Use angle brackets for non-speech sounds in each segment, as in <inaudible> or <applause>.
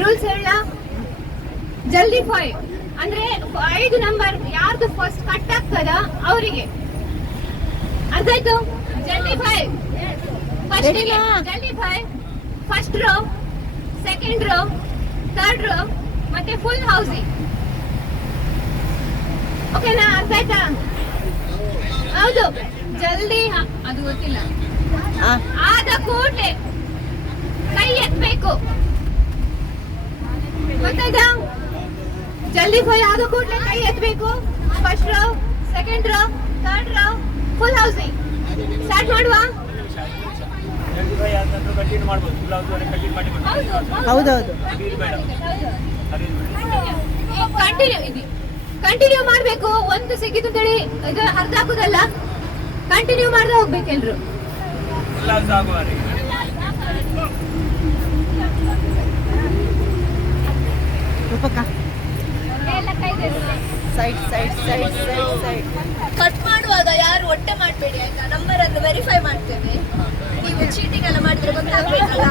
Rules ಹೇಳ. ಜಲ್ದಿ five ಅಂದ್ರೆ ಐದು ನಂಬರ್ ಯಾರ್ದು ಫಸ್ಟ್ ಕಟ್ ಆಗ್ತದ ಅವರಿಗೆ. ಅದಾಯ್ತು ಜಲ್ದಿ ಫೈವ್ ಫಸ್ಟ್? ಜಲ್ದಿ five first row second row third row ಮತ್ತೆ ಫುಲ್ ಹೌಸಿಂಗ್ ಓಕೆನಾ ಅರ್ಥ ಆಯ್ತಾ ಹೌದು. ಜಲ್ದಿ ಅದು ಗೊತ್ತಿಲ್ಲ. ಆದ ಕೂಡಲೇ ಕೈ ಎತ್ತಬೇಕು ಗೊತ್ತಾಯ್ತಾ? ಜಲ್ದಿ ಫೈ ಆದ ಕೂಡಲೇ ಕೈ ಎತ್ತಬೇಕು first row second row third row full housing start ಮಾಡುವ ಹೌದೌದು ಕಂಟಿನ್ಯೂ ಇದೆ. ಕಂಟಿನ್ಯೂ ಮಾಡ್ಬೇಕು. ಒಂದು ಸಿಕ್ಕಿತು ಅಂತೇಳಿ ಇದು ಅರ್ಧ ಹಾಕುದಲ್ಲ ಕಂಟಿನ್ಯೂ ಮಾಡ್ದೆ ಹೋಗ್ಬೇಕೆಲ್ರು ಫುಲ್ ಆಗುವವರೆಗೆ ರೂಪಕ್ಕ ಎಲ್ಲ ಕೈ side side side side side. Cut ಮಾಡುವಾಗ ಯಾರು ಒಟ್ಟೆ ಮಾಡಬೇಡಿ ಆಯ್ತಾ? ನಂಬರ್ ಅನ್ನು ವೆರಿಫೈ ಮಾಡ್ತೇವೆ. ನೀವು ಚೀಟಿಂಗ್ ಎಲ್ಲ ಮಾಡಿದ್ರೆ ಗೊತ್ತಾಗ್ಬೇಕಲ್ಲ?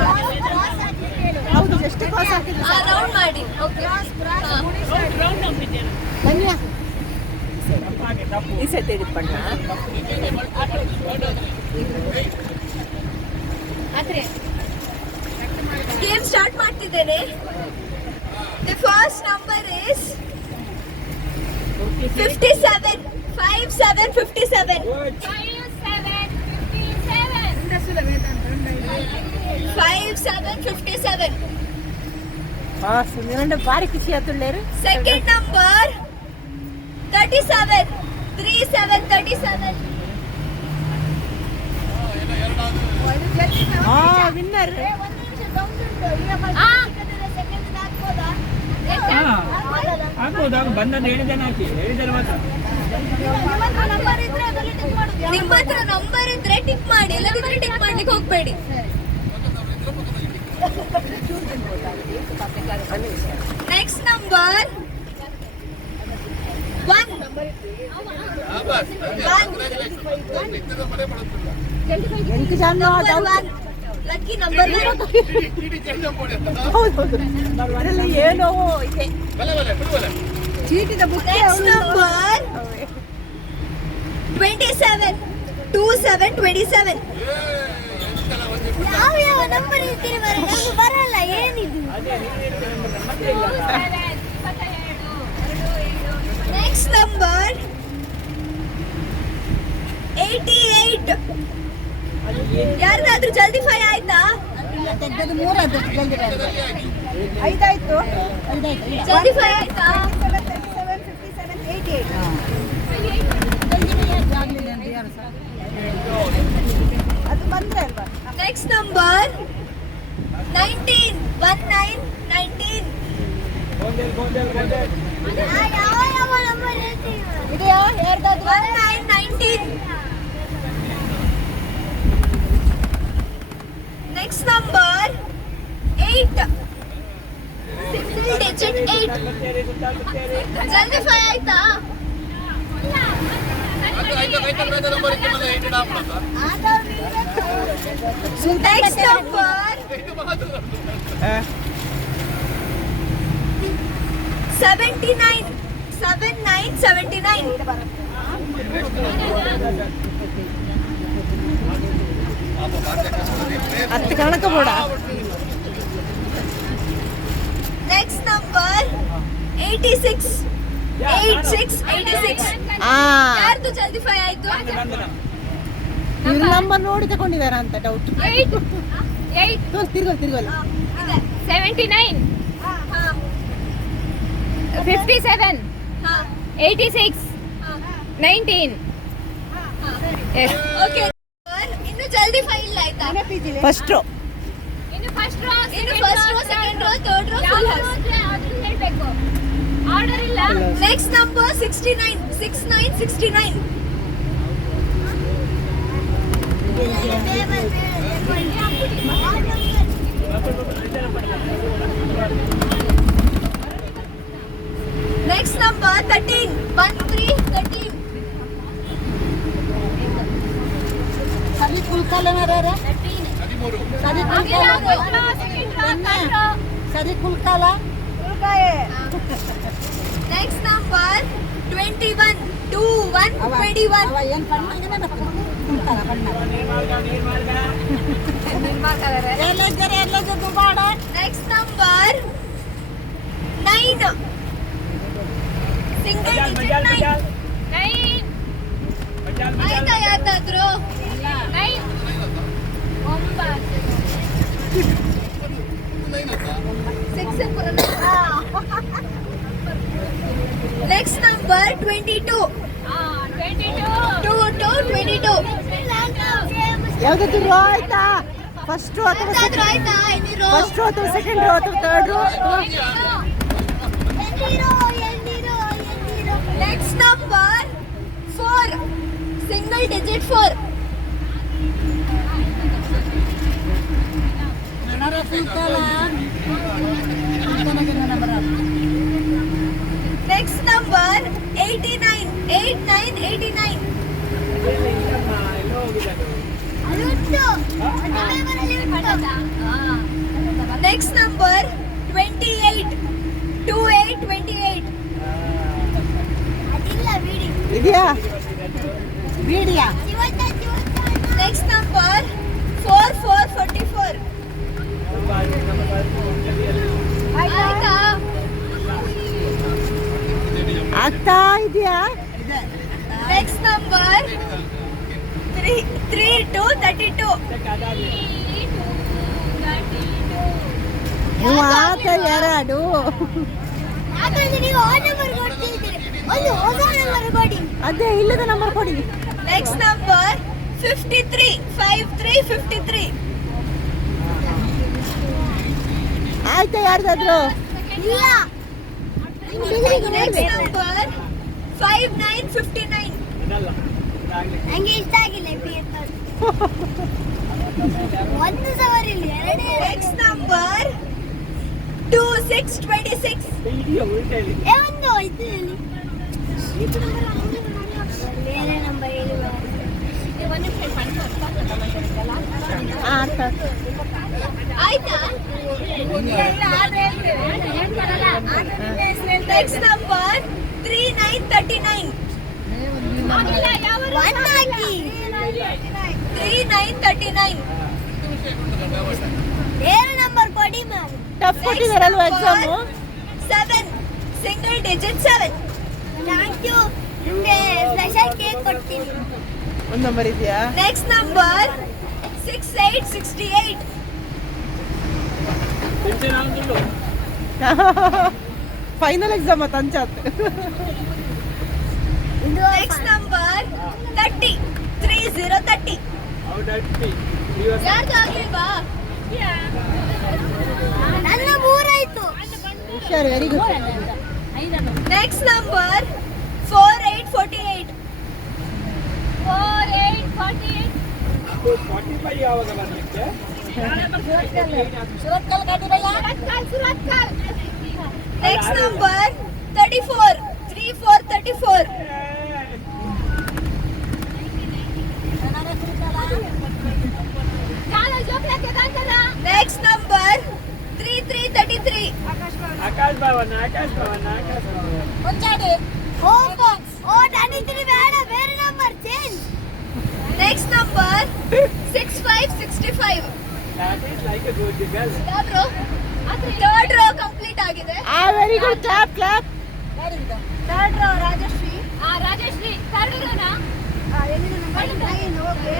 ಹೌದು ಎಷ್ಟು ಹಾಕಿದ್ರು ರೌಂಡ್ ಮಾಡಿ. ಓಕೆ ಹಾಗೆ ತಪ್ಪು ಈ ಆದ್ರೆ ಗೇಮ್ ಸ್ಟಾರ್ಟ್ ಮಾಡ್ತಿದ್ದೇನೆ. The first number is fifty seven five seven fifty seven five seven fifty seven ಹಾ ಸುಮ್ಮನೆ ಭಾರಿ ಖುಷಿ ಆತುಳ್ಳೇರು ಸೆಕೆಂಡ್ ಆಗ್ಬೋದು ಆಗ ಬಂದದ್ದು ಹೇಳಿದ್ದೇನೆ ಹಾಕಿ ಹೇಳಿದ್ದೇನೆ ಮಾತ್ರ. ನಿಮ್ಮ ಹತ್ರ ನಂಬರ್ ಇದ್ರೆ ಟಿಕ್ ಮಾಡಿ ಇಲ್ಲದಿದ್ರೆ ಟಿಕ್ ಮಾಡ್ಲಿಕ್ಕೆ ಹೋಗ್ಬೇಡಿ. ನೆಕ್ಸ್ಟ್ ನಂಬರ್ ಒನ್ ಎಂಟು ಜನ ಲಕ್ಕಿ ನಂಬರ್ ಅದರಲ್ಲಿ ಏನೋ ಇದೆ? ಚೀಟಿದ book number twenty seven two seven twenty seven ಯಾವ ಯಾವ ನಂಬರ್ ಇರ್ತೀರಿ ಬರಲ್ಲ ಏನಿದು? ನೆಕ್ಸ್ಟ್ ನಂಬರ್ ಏಯ್ಟಿ ಏಯ್ಟ್ ಯಾರ್ದಾದ್ರೂ ಜಲ್ದಿ ಫೈ ಆಯ್ತಾ ತೆಗ್ದದ್ದು ಮೂರದ್ದು ಜಲ್ದಿ ಬರ್ತದೆ. ಐದಾಯ್ತು ಐದಾಯ್ತು ಇಲ್ಲ. ಜಲ್ದಿ ಫೈ ಆಯ್ತಾ. ಅದು ಬಂದ್ರೆ ಅಲ್ವಾ next number nineteen one nine nineteen ಯಾರ್ದಾದ್ರು one nine nineteen next number eight single digit eight ಗೊತ್ತೇರಿ ಸುತ್ತ ಗೊತ್ತೇರಿ ಜಲ್ದಿ ಫೈ ಆಯ್ತಾ next number seventy nine seven nine seventy nine ಹತ್ತು ಕಣಕ ಬೇಡ. Next number eighty six eight six eighty six ಆ. ಯಾರ್ದು ಜಲ್ದಿ ಫೈ ಆಯ್ತು? ಇವ್ರ ನಂಬರ್ ನೋಡಿ ತಗೊಂಡಿದಾರ ಅಂತ ಡೌಟ್ ಏಯ್ಟ್ ಏಯ್ಟ್ ತಿರ್ಗೋಲ್ ತಿರ್ಗೋಲ್ ಇದೆ. ಸೆವೆಂಟಿ ನೈನ್ ಹಾ. ಫಿಫ್ಟಿ ಸೆವೆನ್ ಹಾ ಏಯ್ಟಿ ಸಿಕ್ಸ್ ಹಾ ನೈನ್ಟೀನ್ ಓಕೆ ಇಲ್ಲ? Next number sixty nine six nine sixty nine next number thirteen one three thirteen ಸರಿ ಫುಲ್ ಕಾಲ ಆಗಿಲ್ಲ, first row, second ಸರಿ ಕುಲ್ಕಾಲ next number twenty one two one twenty one ಅವ ಏನ್ ಪಣ್ಣಂಗನೆ ಬರ್ತಾನೆ ಕುಲ್ಕಾಲ ಪಣ್ಣ ಎಲ್ಲೆಜ್ಜರ ಎಲ್ಲೆಜ್ಜದು ಬಾಡ ನೆಕ್ಸ್ಟ್ ನಂಬರ್ ನೈನ್ ಸಿಂಗಲ್ ಮಜಾಲ್ ಡಿಜಿಟ್ ಮಜಾಲ್ ನೈನ್ ಮಜಾಲ್ ನೈನ್ ಮಜಾಲ್ ಆಯ್ತಾ ಮಜಾಲ್ ಯಾರ್ದಾದ್ರು nine six next number twenty two two two twenty two ಯಾವ್ದಾದ್ರು ರೋ ಆಯ್ತಾ ಫಸ್ಟ್ ಅಥವಾ ಎಂತಾದ್ರೂ ಆಯ್ತಾ? ಎಲ್ಲಿರೋ ಫಸ್ಟ್ ಅಥವಾ ಸೆಕೆಂಡ್ ರೋ ಅಥವಾ ಥರ್ಡ್ ರೋ ಅಥವಾ next number four single digit four number eighty nine eight nine eighty nine ಇಲ್ಲಮ್ಮ, ಎಲ್ಲೋ ಹೋಗಿದ್ದಾನೆ next number twenty eight two eight twenty eight ಇದೆಯಾ? ಬೀಡಿಯಾ? Next number four four forty four ಆಯ್ತಾ ಆಗ್ತಾ ಇದೆಯಾ next number three three two thirty two ಮೂವತ್ತ ಎರಡು ಅದೇ ಇಲ್ಲದ ನಂಬರ್ ಕೊಡಿ. Next number fifty three five three fifty three ಆಯ್ತಾ ಯಾರ್ದಾದ್ರು? Next number five nine fifty nine. ನಂಗೆ ಇಷ್ಟ ಆಗಿಲ್ಲ <laughs> ಒಂದು ಸಾವಿರ ಇಲ್ಲಿ ಎರಡೇ next number two six twenty six ಇಲ್ಲಿ? ಒಂದು ಇದು next number three nine thirty nine three nine thirty nine ಬೇರೆ ನಂಬರ್ ಕೊಡಿ ma'am tough ಕೊಟ್ಟಿದಾರಲ್ವಾ seven single digit seven thank you ನಿಮಗೆ ಸ್ಪೆಷಲ್ ಕೇಕ್ ಕೊಡ್ತೀನಿ. ಒಂದು ನಂಬರ್ ಇದೆಯಾ? Next number six eight sixty eight final exam ತಂಚಾತ್ ಇದು next number thirty three zero thirty ಯಾರ್ದು ಆಗ್ಲಿಲ್ವಾ ನನ್ನ ಮೂರಾಯ್ತು. ಹುಷಾರು very good next number four eight forty eight four eight forty eight forty five ಯಾವಾಗ ಬರ್ಲಿಕ್ಕೆ next number thirty four three four thirty four next number three three thirty three Akash Bhavan Akash Bhavan Akash Bhavan. ಮುಂಚಾಡಿ ಓ ಓ thirty ಬೇಡ ಬೇರೆ number change next number six five sixty five third row complete ಆಗಿದೆ. ಆ very good clap clap third row Rajashree. Rajashree third Rona ಎಲ್ಲಿದೆ number okay.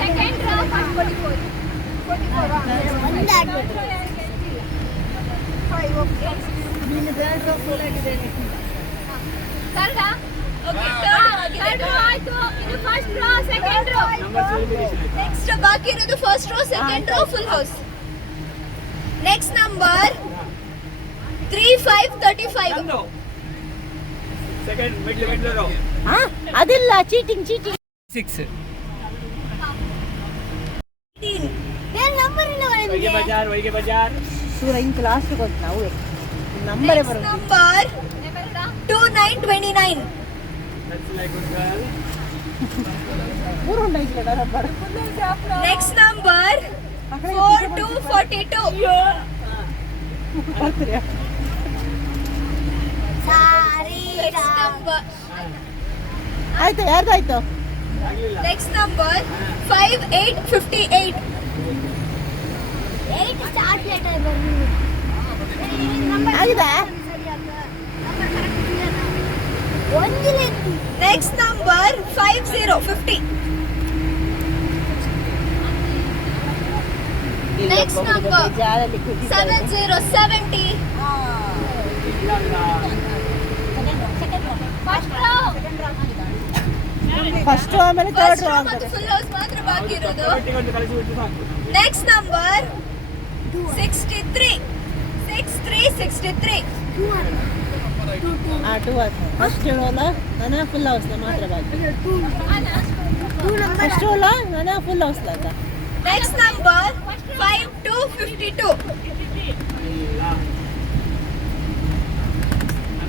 Second row forty four five okay ನಿನ್ನ third row full ಆಗಿದೆ. Third okay third row ಆಯ್ತು. ಇದು first row second row. Next ಬಾಕಿ ಇರೋದು first row second row full house next number three five thirty five ಅದಿಲ್ಲ cheating cheating ನಿಮಗೆ Bazaar class number two nine twenty nine That's like good girl. ಮೂರು ಉಂಟಾಯ್ತು number next number four two forty two ಆಯ್ತು ಯಾರ್ದಾಯ್ತು next number five eight fifty eight ಆಗಿದೆ. Next number 5050. Next number 7070. First row. First row. First row. First row. Next number 63. Six 63. Two first రోలా అనే full హౌస్లో మాత్రం first రోలా అనే full హౌస్లో అక్క next number five two fifty two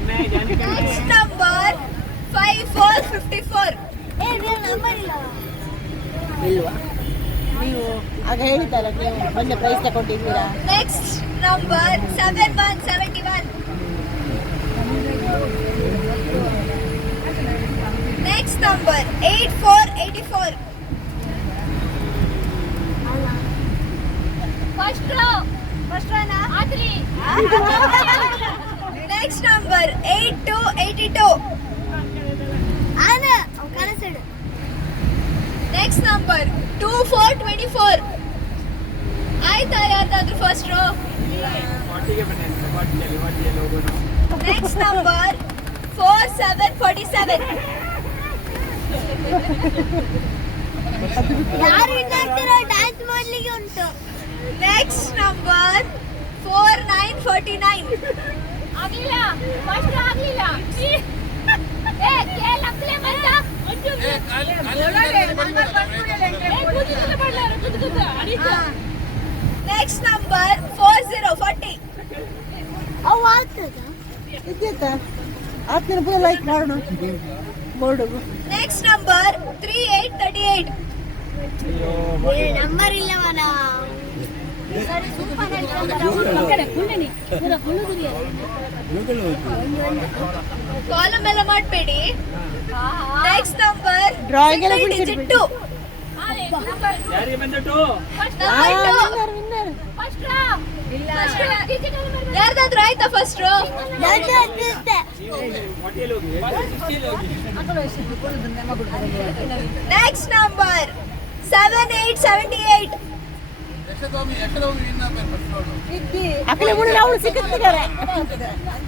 next number five four fifty four ಇಲ್ವಾ ನೀವು ಆಗ ಹೇಳಿದ್ದಲ್ಲ ನೀವು ಮೊನ್ನೆ prize ತಗೊಂಡಿದ್ದೀರಾ next number seven one seventy one next number eight two eighty two next number two four twenty four ಆಯ್ತಾ ಯಾರ್ದಾದ್ರು first row next number four seven forty seven dance ಮಾಡ್ಲಿಕ್ಕೆ ಉಂಟು. Next number four nine forty nine ಆಗ್ಲಿಲ್ಲ first ಆಗ್ಲಿಲ್ಲ ಏ ಕೇಳ apply ಮಾಡ್ತಾ next number four zero forty ಅವು ಆಗ್ತದ? ಇದ್ದಿತ್ತ ಆತ್ನ ಪೂರ ಲೈಕ್ ಮಾಡೋಣ. Board next number three eight thirty eight number ಇಲ್ಲವಲ್ಲ ಕಾಲಮ್ ಎಲ್ಲ ಮಾಡಬೇಡಿ. ನೆಕ್ಸ್ಟ್ ನಂಬರ್ ಡ್ರಾಯಿಂಗ್ ಎಲ್ಲ ಬಿಡಿಸಿರ್ಬೇಡಿ. ಟು ಯಾರಿಗೆ ಬಂದಿಟ್ಟು ಯಾರ್ದಾದ್ರು ಆಯ್ತಾ first next number seven eight seventy eight ಅಕ್ಕಲೆ ಮುಳ್ಳು ಅವಳು ಸಿಕ್ಕತ್ತಿದ್ದಾರೆ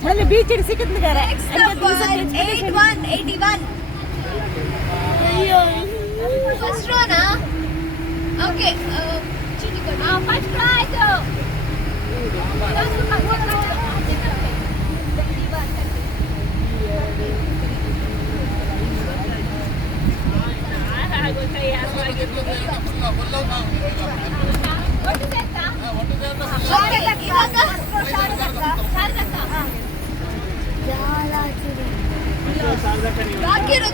ಮೊನ್ನೆ ಬೀಚ್ ಇಡಿ ಸಿಕ್ಕತ್ತಿದ್ದಾರೆ next number eight one eighty one first Rona okay first row ಆಯ್ತು Okay,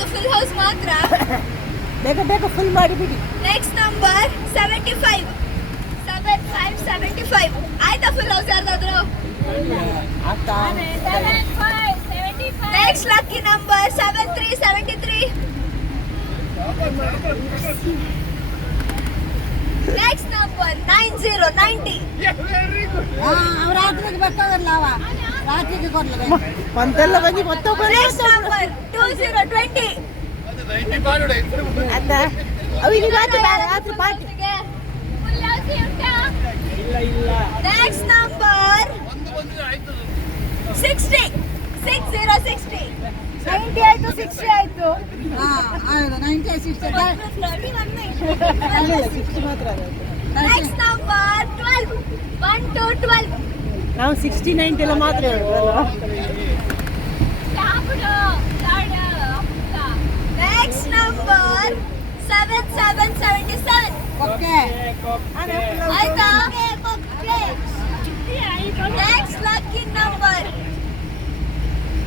ಫುಲ್ ಹೌಸ್ ಮಾತ್ರ ಬೇಗ ಬೇಗ ಫುಲ್ ಮಾಡಿಬಿಡಿ next number seventy five seven five seventy five ಆಯ್ತಾ full house ಯಾರ್ದಾದ್ರು? Next lucky number seven three seventy three next nine zero ninety ರಾತ್ರಿಗೆ ಬರ್ತಾವಲ್ಲ ಅವ. ರಾತ್ರಿಗೆ ಒಂದೆಲ್ಲ ಟೂ ಜೀರೋ ಟ್ವೆಂಟಿ ಅತ್ತ ಅವಿಗೆ ರಾತ್ರಿ ರಾತ್ರಿ party next number sixty six zero sixty ninety ಆಯ್ತು. ಸಿಕ್ಸ್ಟಿ ಆಯ್ತು ನೈಂಟಿ ಸಿಕ್ಸ್ಟಿ ಸಿಕ್ಸ್ಟಿ ಮಾತ್ರ Next number 12. 1 to 12. ನಾವು ಸಿಕ್ಸ್ಟಿ ನೈನ್ಟಿಲ್ಲ ಮಾತ್ರ ಹೇಳ್ಬೋದಲ್ಲ Next number 7777. ಕೊಕ್ಕೆ Okay. ಕೊಕ್ಕೆ Next lucky number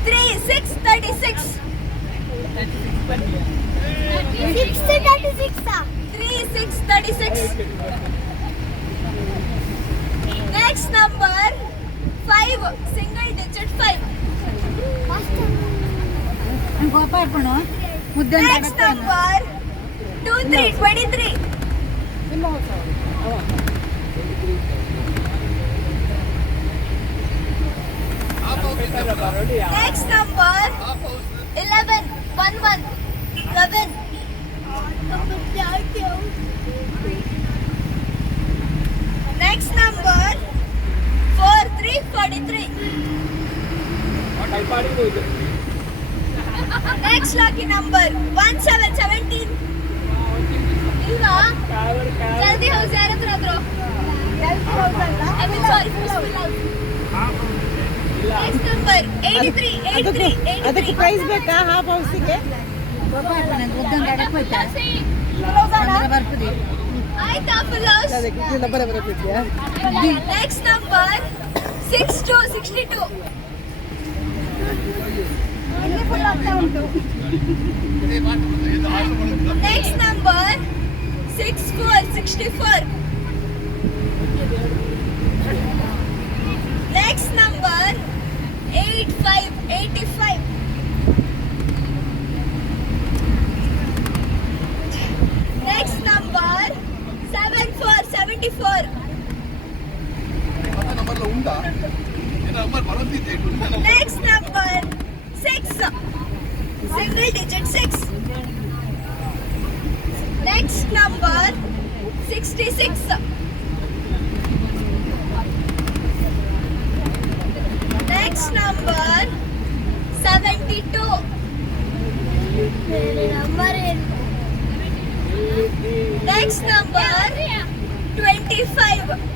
3636. 3636. Three six thirty six Next number five, single digit five. Next number two, three, twenty-three. Next number eleven, one, one, eleven. Next number four, three, next lucky number one seven number one, seven, seventeen. ಇಲ್ವಾ ಜಲ್ದಿ house ಯಾರತ್ರ ಅದ್ರು I mean sorry next number 83 ಅದಕ್ಕೆ 83 ಅದಕ್ಕೆ prize ಬೇಕಾ half ಹೌಸಿಗೆ ಆಯ್ತಾ full house ಅದಕ್ಕೆ ಇದೆಲ್ಲ ಬರ ಬರಬೇಕಿದ್ಯಾ next number 62 62 next number 64 64 next number 85 85 Next number Next number six. Single digit six. Next number sixty-six. Next number seventy-two. Next number twenty-five.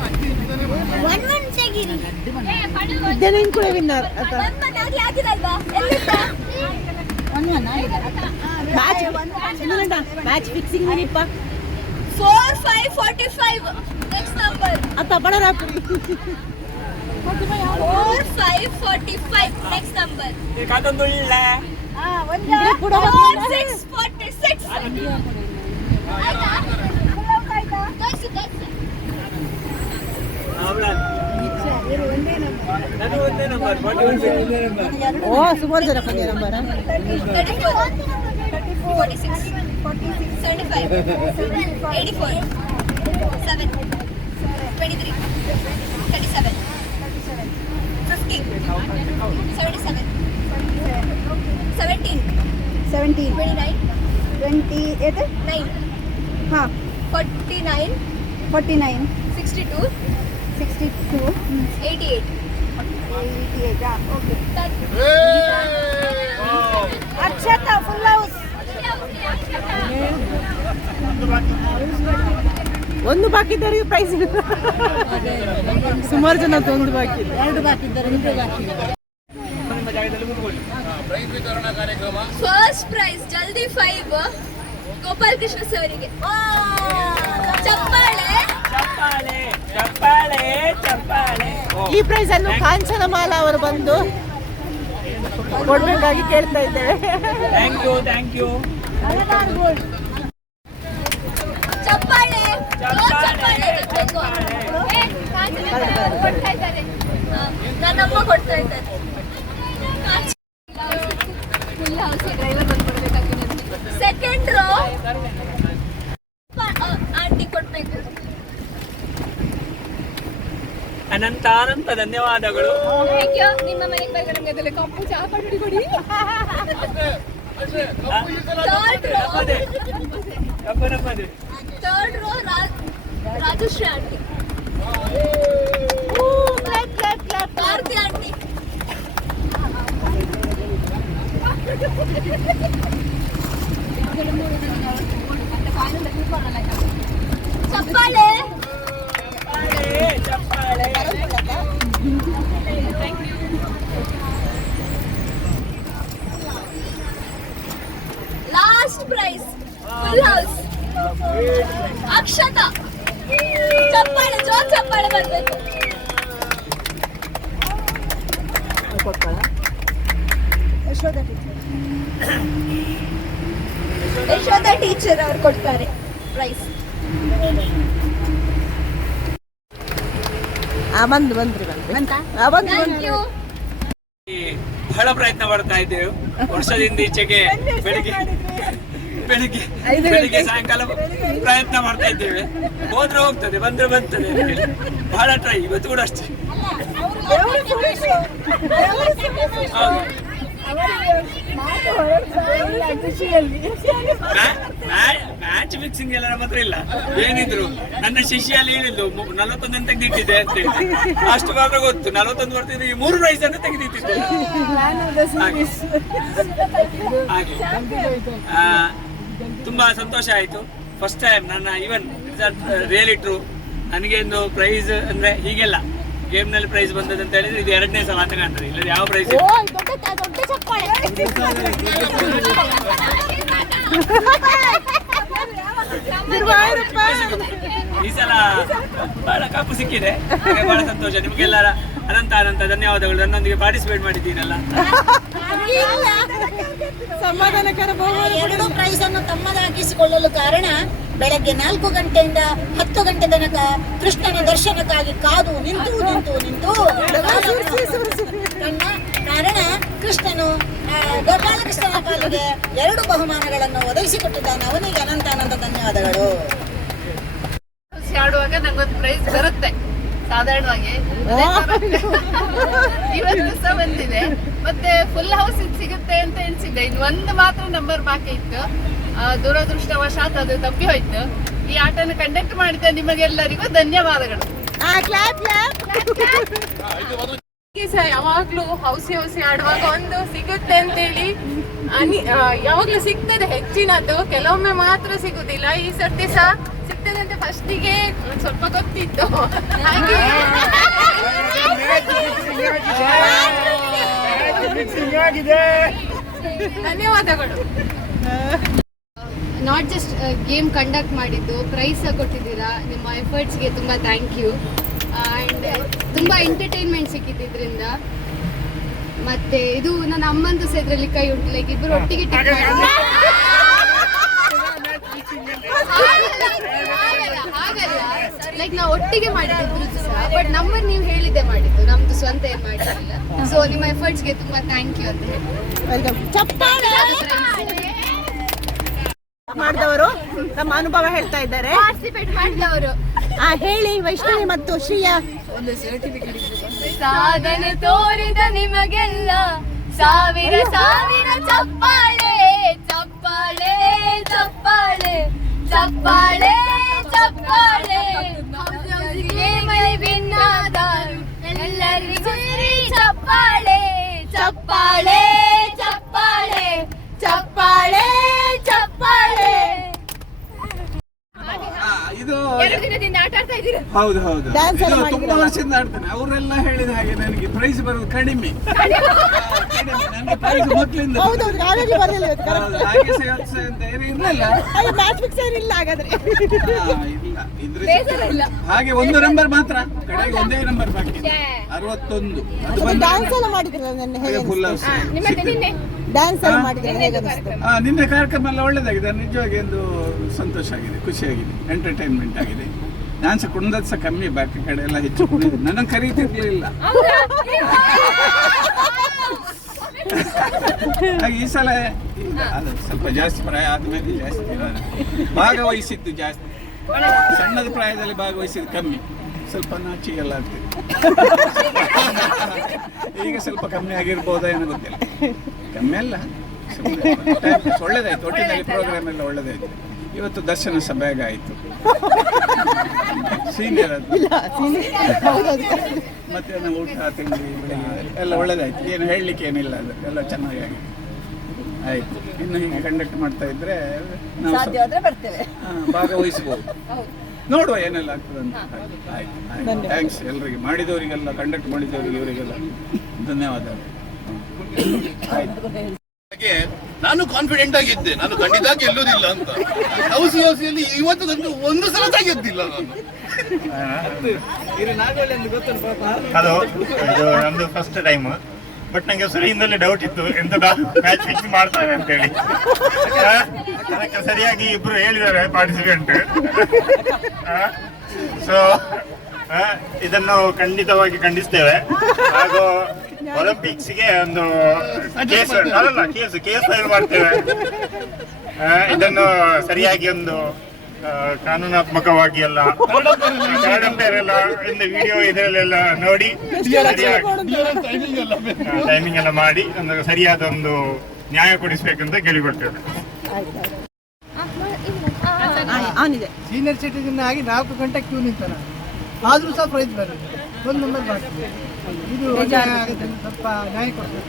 one, ಕೂಡ winner? Match match fixing. ಅತ್ತ ಇಲ್ಲ ಇದ್ರೆ ಕೂಡ Four, six, ಆಯ್ತಾ? ओ super जरा का number है। हाँ 49 49 62 62 88 ಅಕ್ಷತಾ ಫುಲ್ ಹೌಸ್ ಒಂದು ಬಾಕಿ ಇದ್ದವರಿಗೆ ಪ್ರೈಸ್ ಸುಮಾರು ಜನ ಒಂದು ಬಾಕಿ ಎರಡು ಬಾಕಿ ಇದ್ದಾರೆ ಬಾಕಿ. ನಿಮ್ಮ ಜಾಗದಲ್ಲಿ ಕೂತ್ಕೊಳ್ಳಿ ಫಸ್ಟ್ ಪ್ರೈಸ್ ಜಲ್ದಿ ಫೈವ್ ಗೋಪಾಲ್ ಕೃಷ್ಣ ಸರ್ಗೆ ಚಪ್ಪಾಳೆ ಚಪ್ಪಾಳೆ ಚಪ್ಪಾಳೆ ಚಪ್ಪಾಳೆ ಓ ಈ ಪ್ರೈಸ್ ಅನ್ನು ಕಾಂಚನಮಾಲ ಅವರು ಬಂದು ಕೊಡ್ಬೇಕಾಗಿ ಕೇಳ್ತಾ ಇದ್ದೇವೆ. ಥ್ಯಾಂಕ್ ಯು ಥ್ಯಾಂಕ್ ಯು ನನ್ನಮ್ಮ ಕೊಡ್ತಾ ಇದ್ದಾರೆ. ಸೆಕೆಂಡ್ ರೋ ಆಂಟಿ ಕೊಡ್ಬೇಕು. ಅನಂತ ಅನಂತ ಧನ್ಯವಾದಗಳು ಥ್ಯಾಂಕ್ ಯು ನಿಮ್ಮ ಮನೆಗೆ ಬರ್ಗಡೆ ಕಪ್ಪು ಚಹಾ ಪಡಿ ಕೊಡಿ ಥರ್ಡ್ ರೋ ನಮ್ಮದೇ ಕಬ್ಬ ನಮ್ಮದೇ third last prize full house Akshata ಚಪ್ಪಾಳೆ, ಜೋ ಚಪ್ಪಾಳೆ ಬರಬೇಕು ಯಶೋಧ ಟೀಚರ್ ಯಶೋಧ ಟೀಚರ್ ಅವ್ರು ಕೊಡ್ತಾರೆ ಪ್ರೈಸ್ ಆ ಬಂದು ಬಂದ್ರಿ ಬಂದ್ರಿ. ಆ ಬಂದು ಥ್ಯಾಂಕ್ ಯು ಬಹಳ ಪ್ರಯತ್ನ ಮಾಡ್ತಾ ಇದ್ದೇವೆ. ವರ್ಷದಿಂದ ಈಚೆಗೆ ಬೆಳಿಗ್ಗೆ ಬೆಳಿಗ್ಗೆ ಬೆಳಿಗ್ಗೆ ಸಾಯಂಕಾಲ ಪ್ರಯತ್ನ ಮಾಡ್ತಾ ಇದ್ದೇವೆ. ಹೋದ್ರೆ ಹೋಗ್ತದೆ ಬಂದ್ರೆ ಬಂತದೆ ಅಂತ ಹೇಳಿ. ಬಹಳ ಟ್ರೈ ಇವತ್ತು ಕೂಡ ಅಷ್ಟೇ. ಹೌದು. ಮ್ಯಾಚ್ ಫಿಕ್ಸಿಂಗ್ ಎಲ್ಲ ನಮ್ಮ ಹತ್ರ ಇಲ್ಲ. ಏನಿದ್ರು? ನನ್ನ ಶಿಶಿಯಲ್ಲಿ ಹೇಳಿದ್ದು ನಲವತ್ತೊಂದು ನಲವತ್ತೊಂದನ್ನು ತೆಗೆದಿಟ್ಟಿದೆ ಅಂತ ಅಷ್ಟು ಮಾತ್ರ ಗೊತ್ತು. ನಲವತ್ತೊಂದು ಬರ್ತಿದ್ರೆ ಈ ಮೂರು ಪ್ರೈಸ್ ಅನ್ನು ತೆಗೆದಿಟ್ಟಿದ್ದೆ. ಹಾಗೆ. ತುಂಬಾ ಸಂತೋಷ ಆಯ್ತು. ಫಸ್ಟ್ ಟೈಮ್ ನನ್ನ ಈವನ್ ರಿಯಲ್ ಇಟ್ರು ನನಗೆ ಒಂದು ಪ್ರೈಸ್ ಅಂದ್ರೆ ಹೀಗೆಲ್ಲ. ಗೇಮ್ನಲ್ಲಿ ಪ್ರೈಸ್ ಬಂದದ್ದು ಅಂತ ಹೇಳಿದ್ರೆ ಇದು ಎರಡನೇ ಸಲ ಅಂತ ಕಾಣ್ತದೆ. ಇಲ್ಲ. ಯಾವ ಪ್ರೈಸ್ ಈ ಸಲ ಬಹಳ ಕಪ್ಪು ಸಿಕ್ಕಿದೆ. ಬಹಳ ಸಂತೋಷ. ನಿಮ್ಗೆಲ್ಲರ ಅನಂತ ಅನಂತ ಧನ್ಯವಾದಗಳು. ನನ್ನೊಂದಿಗೆ ಪಾರ್ಟಿಸಿಪೇಟ್ ಮಾಡಿದ್ದೀನಲ್ಲ. ಸಮಾಧಾನಕರ ಬಹುಮಾನ ಎರಡು ಪ್ರೈಸ್ ಅನ್ನು ತಮ್ಮದಾಗಿಸಿಕೊಳ್ಳಲು ಕಾರಣ ಬೆಳಗ್ಗೆ ನಾಲ್ಕು ಗಂಟೆಯಿಂದ ಹತ್ತು ಗಂಟೆ ತನಕ ಕೃಷ್ಣನ ದರ್ಶನಕ್ಕಾಗಿ ಕಾದು ನಿಂತು ನಿಂತು ನಿಂತು ಕಾರಣ ಕೃಷ್ಣನು ಆ, ಗೋಪಾಲಕೃಷ್ಣನ ಪಾಲಿಗೆ ಎರಡು ಬಹುಮಾನಗಳನ್ನು ಒದಗಿಸಿಕೊಟ್ಟಿದ್ದಾನೆ. ಅವನಿಗೆ ಅನಂತ ಅನಂತ ಧನ್ಯವಾದಗಳು. ಆಡುವಾಗ ನಂಗೊಂದು ಪ್ರೈಸ್ ಬರುತ್ತೆ. ಸಾಧಾರಣವಾಗಿ ಇವತ್ತು ಸಹ ಬಂದಿದೆ. ಮತ್ತೆ ಫುಲ್ ಹೌಸ್ ಸಿಗುತ್ತೆ ಅಂತ ಎಣಿಸಿದ್ದೆ. ಇನ್ನು ಒಂದು ಮಾತ್ರ ನಂಬರ್ ಬಾಕಿ ಇತ್ತು. ದುರದೃಷ್ಟವಶಾತ್ ಅದು ತಪ್ಪಿ ಹೋಯ್ತು. ಈ ಆಟನ ಕಂಡಕ್ಟ್ ಮಾಡಿದ ನಿಮಗೆಲ್ಲರಿಗೂ ಧನ್ಯವಾದಗಳು. ಸಹ ಯಾವಾಗ್ಲೂ ಹೌಸಿ ಹೌಸಿ ಆಡುವಾಗ ಒಂದು ಸಿಗುತ್ತೆ ಅಂತ ಹೇಳಿ ಯಾವಾಗ್ಲೂ ಸಿಗ್ತದೆ ಹೆಚ್ಚಿನದು ಕೆಲವೊಮ್ಮೆ ಮಾತ್ರ ಸಿಗುದಿಲ್ಲ. ಈ ಸರ್ತಿ ಸಹ ಫಸ್ಟಿಗೆ ಸ್ವಲ್ಪ ಗೊತ್ತಿತ್ತು. ಧನ್ಯವಾದಗಳು. ನಾಟ್ ಜಸ್ಟ್ ಗೇಮ್ ಕಂಡಕ್ಟ್ ಮಾಡಿದ್ದು ಪ್ರೈಸ್ ಕೊಟ್ಟಿದ್ದೀರಾ ನಿಮ್ಮ ಎಫರ್ಟ್ಸ್ಗೆ ತುಂಬ ಥ್ಯಾಂಕ್ ಯು ಆ್ಯಂಡ್ ತುಂಬ ಎಂಟರ್ಟೈನ್ಮೆಂಟ್ ಸಿಕ್ಕಿದ್ದು ಇದರಿಂದ ಮತ್ತೆ ಇದು ನನ್ನ ಅಮ್ಮಂದು ಸಹ ಇದರಲ್ಲಿ ಕೈ ಉಂಟು ಲೈಕ್ ಇಬ್ಬರು ಒಟ್ಟಿಗೆ ಟಿಕ್ ಲೈಕ್ ನಾವು ಒಟ್ಟಿಗೆ ಮಾಡಿದ್ದು ಬಟ್ ನಂಬರ್ ನೀವು ಹೇಳಿದ್ದೆ ಮಾಡಿದ್ದು ನಮ್ದು ಸ್ವಂತ ಏನು ಮಾಡಿರಲಿಲ್ಲ ಸೊ ನಿಮ್ಮ ಎಫರ್ಟ್ಸ್ಗೆ ತುಂಬಾ ಥ್ಯಾಂಕ್ ಯು ಅಂತ ಹೇಳಿ ವೆಲ್ಕಮ್ ಚಪ್ಪಾಳೆ! ಮಾಡಿದವರು ತಮ್ಮ ಅನುಭವ ಹೇಳ್ತಾ ಇದ್ದಾರೆ. ಪಾರ್ಟಿಸಿಪೇಟ್ ಮಾಡಿದವರು. ಆ ಹೇಳಿ ವೈಷ್ಣವಿ ಮತ್ತು ಶ್ರೀಯಾ. ಸಾಧನೆ ತೋರಿದ ನಿಮಗೆಲ್ಲ. ಸಾವಿರ ಸಾವಿರ ಚಪ್ಪಾಳೆ ಚಪ್ಪಾಳೆ ಚಪ್ಪಾಳೆ. ಚಪ್ಪಾಳೆ ಚಪ್ಪಾಳೆ. ಹೌದೌದಿಗೆ ಮಳೆ ಭಿನ್ನಾದಾರು ಎಲ್ಲರಿಗೂ ಚಪ್ಪಾಳೆ ಚಪ್ಪಾಳೆ ಚಪ್ಪಾಳೆ ಚಪ್ಪಾಳೆ ಚಪ್ಪಾಳೆ. ಇದು ಹೌದು ಹೌದು. ಇದು ತುಂಬಾ ವರ್ಷದಿಂದ ಆಡ್ತೇನೆ. ಅವರೆಲ್ಲ ಹೇಳಿದ ಹಾಗೆ ನನಗೆ ಪ್ರೈಸ್ ಬರೋದು ಕಡಿಮೆ. <laughs> ನನಗೆ ಪ್ರೈಸ್ ಮೊದಲಿಂದ ಹಾಗೆ ಇರ್ಲಿಲ್ಲ. ಮ್ಯಾಚ್ ಫಿಕ್ಸ್ ಏನಿಲ್ಲ ಹಾಗಾದ್ರೆ. ಇಲ್ಲ. ಹಾಗೆ ಒಂದು ನಂಬರ್ ಮಾತ್ರ. ಕಡೆಗೆ ಒಂದೇ ನಂಬರ್ ಬಾಕಿ. ಅರವತ್ತೊಂದು. ಅದು ಬಂದ ಡ್ಯಾನ್ಸ್ ಎಲ್ಲ ಮಾಡಿದ್ರಲ್ಲ ನೆನ್ನೆ ಹೇಗೆ ಫುಲ್ ಹೌಸ್ ಡ್ಯಾನ್ಸ್ ಎಲ್ಲ ಮಾಡಿದ್ರೆ ಹೇಗೆ ಅನಿಸ್ತು? ಹಾ ನಿನ್ನೆ ಕಾರ್ಯಕ್ರಮ ಎಲ್ಲ ಒಳ್ಳೇದಾಗಿದೆ. ನಿಜವಾಗಿ ಒಂದು ಸಂತೋಷ ಆಗಿದೆ ಖುಷಿಯಾಗಿದೆ ಎಂಟರ್ಟೈನ್ಮೆಂಟ್ ಆಗಿದೆ. ನಾನು ಸಹ ಕುಣಿದದ್ದು ಸಹ ಕಮ್ಮಿ ಬಾಕಿ ಕಡೆ ಎಲ್ಲ ಹೆಚ್ಚು ಕುಣಿದ್ರು ನನ್ನ ಕರೀತಿರ್ಲಿಲ್ಲ. ಹಾಗೆ ಈ ಸಲ ಅದು ಸ್ವಲ್ಪ ಜಾಸ್ತಿ ಪ್ರಾಯ ಆದ್ಮೇಲೆ ಜಾಸ್ತಿ ನಾನು ಭಾಗವಹಿಸಿದ್ದು ಜಾಸ್ತಿ. ಸಣ್ಣದ ಪ್ರಾಯದಲ್ಲಿ ಭಾಗವಹಿಸಿದ ಕಮ್ಮಿ. ಸ್ವಲ್ಪ ನಾಚಿಗೆಲ್ಲ ಆಗ್ತದೆ. ಈಗ ಸ್ವಲ್ಪ ಕಮ್ಮಿ ಆಗಿರ್ಬೋದಾ ಏನೋ ಗೊತ್ತಿಲ್ಲ. ಕಮ್ಮಿ ಅಲ್ಲ. ಒಳ್ಳೇದಾಯ್ತು ಒಟ್ಟಿನಲ್ಲಿ ಪ್ರೋಗ್ರಾಮ್ ಎಲ್ಲ ಒಳ್ಳೇದಾಯ್ತು. ಇವತ್ತು ದರ್ಶನ ಸಹ ಬೇಗ ಆಯ್ತು ಸೀನಿಯರ್ ಅದು ಮತ್ತೆ ನಾವು ಊಟ ತಿಂಡಿ ಎಲ್ಲ ಒಳ್ಳೇದಾಯ್ತು. ಏನು ಹೇಳಲಿಕ್ಕೆ ಏನಿಲ್ಲ ಅದು. ಎಲ್ಲ ಚೆನ್ನಾಗಿ ಆಗಿದೆ. ಆಯ್ತು. ಇನ್ನು ಹೀಗೆ ಕಂಡಕ್ಟ್ ಮಾಡ್ತಾ ಇದ್ರೆ ನಾವು ಬರ್ತೇವೆ. ಹಾ, ಭಾಗವಹಿಸ್ಬೋದು <laughs> ನೋಡುವ ಏನೆಲ್ಲ ಆಗ್ತದೆ ಅಂತ. ಆಯ್ತು ಆಯ್ತು. ಥ್ಯಾಂಕ್ಸ್ ಎಲ್ಲರಿಗೆ ಮಾಡಿದವರಿಗೆಲ್ಲ ಕಂಡಕ್ಟ್ ಮಾಡಿದವರಿಗೆ ಇವರಿಗೆಲ್ಲ ಧನ್ಯವಾದಗಳು. ಹಾಗೆ ನಾನು ಕಾನ್ಫಿಡೆಂಟ್ ಆಗಿದ್ದೆ. ನಾನು ಖಂಡಿತ ಗೆಲ್ಲೋದಿಲ್ಲ ಅಂತ. ಹೌಸಿ ಹೌಸಿಯಲ್ಲಿ ಇವತ್ತು ನಂದು ಒಂದು ಸಲ ಗೆದ್ದಿಲ್ಲ ನಾನು. ಹಲೋ ಇದು ನಮ್ದು ಫಸ್ಟ್ ಟೈಮ್ ಬಟ್ ನಂಗೆ ಸರಿಯಿಂದಲೇ ಡೌಟ್ ಇತ್ತು, ಎಂತ ಮ್ಯಾಚ್ ಫಿಕ್ಸ್ ಮಾಡ್ತಾರೆ ಅಂತ ಹೇಳಿ ಅದಕ್ಕೆ ಸರಿಯಾಗಿ ಇಬ್ರು ಹೇಳಿದ್ದಾರೆ ಪಾರ್ಟಿಸಿಪೆಂಟ್ ಸೊ ಇದನ್ನು ಖಂಡಿತವಾಗಿ ಖಂಡಿಸ್ತೇವೆ. ಹಾಗೂ ಒಲಿಂಪಿಕ್ಸ್ಗೆ ಒಂದು ಕೇಸ್ ಅಲ್ಲ ಕೇಸ್ ಕೇಸ್ ಫೈಲ್ ಮಾಡ್ತೇವೆ. ಇದನ್ನು ಸರಿಯಾಗಿ ಒಂದು ಕಾನೂನಾತ್ಮಕವಾಗಿ ಅಲ್ಲ ವಿಡಿಯೋ ಇದರಲ್ಲೆಲ್ಲ ನೋಡಿ. ಟೈಮಿಂಗ್ ಎಲ್ಲ ಮಾಡಿ ಒಂದು ಸರಿಯಾದ ಒಂದು ನ್ಯಾಯ ಕೊಡಿಸ್ಬೇಕಂತ ಕೇಳಿಕೊಳ್ತೇವೆ. ಅವನಿದೆ ಸೀನಿಯರ್ ಸಿಟಿಜನ್ ಆಗಿ ನಾಲ್ಕು ಗಂಟೆ ಕ್ಯೂ ನಿಂತಾರೆ ಆದ್ರೂ ಸಹ ಪ್ರೈಸ್ ಬರುತ್ತೆ ಒಂದು ನಂಬರ್ ಬಾಕಿ. ಇದು ಸ್ವಲ್ಪ ನ್ಯಾಯ ಕೊಡ್ಬೇಕು.